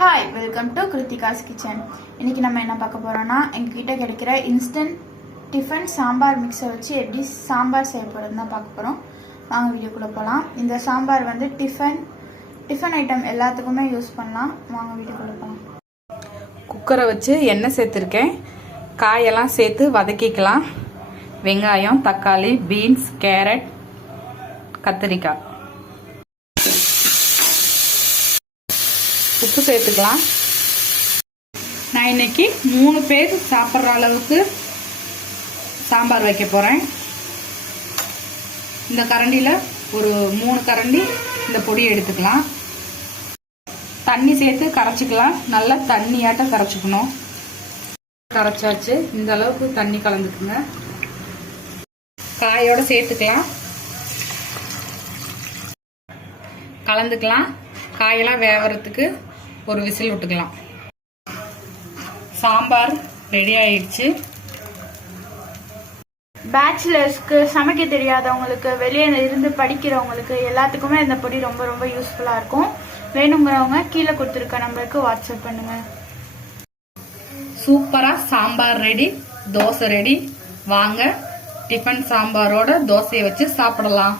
Hi, welcome to Kiruthika's kitchen. இன்றைக்கி நம்ம என்ன பார்க்க போகிறோன்னா, எங்ககிட்ட கிடைக்கிற இன்ஸ்டன்ட் டிஃபன் சாம்பார் மிக்ஸை வச்சு எப்படி சாம்பார் செய்ய போகிறதுன்னு தான் பார்க்க போகிறோம். வாங்க வீடியோக்குள்ளே போகலாம். இந்த சாம்பார் வந்து டிஃபன் ஐட்டம் எல்லாத்துக்குமே யூஸ் பண்ணலாம். வாங்க வீடியோக்குள்ளே போகலாம். குக்கரை வச்சு எண்ணெய் சேர்த்துருக்கேன். காயெல்லாம் சேர்த்து வதக்கிக்கலாம். வெங்காயம், தக்காளி, பீன்ஸ், கேரட், கத்திரிக்காய், உப்பு சேர்த்துக்கலாம். நான் இன்னைக்கு 3 பேர் சாப்பிட்ற அளவுக்கு சாம்பார் வைக்க போகிறேன். இந்த கரண்டியில் ஒரு 3 கரண்டி இந்த பொடி எடுத்துக்கலாம். தண்ணி சேர்த்து கரைச்சிக்கலாம். நல்லா தண்ணியாட்டம் கரைச்சிக்கணும். கரைச்சாச்சு. இந்த அளவுக்கு தண்ணி கலந்துக்குங்க. காயோட சேர்த்துக்கலாம். கலந்துக்கலாம். காயெல்லாம் வேவறதுக்கு ஒரு விசில் விட்டுக்கலாம். சாம்பார் ரெடி ஆயிடுச்சு. பேச்சுலர்ஸ்க்கு, சமைக்க தெரியாதவங்களுக்கு, வெளியே இருந்து படிக்கிறவங்களுக்கு எல்லாத்துக்குமே இந்த பொடி ரொம்ப ரொம்ப யூஸ்ஃபுல்லாக இருக்கும். வேணுங்கிறவங்க கீழே கொடுத்துருக்க நம்பருக்கு வாட்ஸ்அப் பண்ணுங்க. சூப்பராக சாம்பார் ரெடி. தோசை ரெடி. வாங்க டிஃபன் சாம்பாரோட தோசையை வச்சு சாப்பிடலாம்.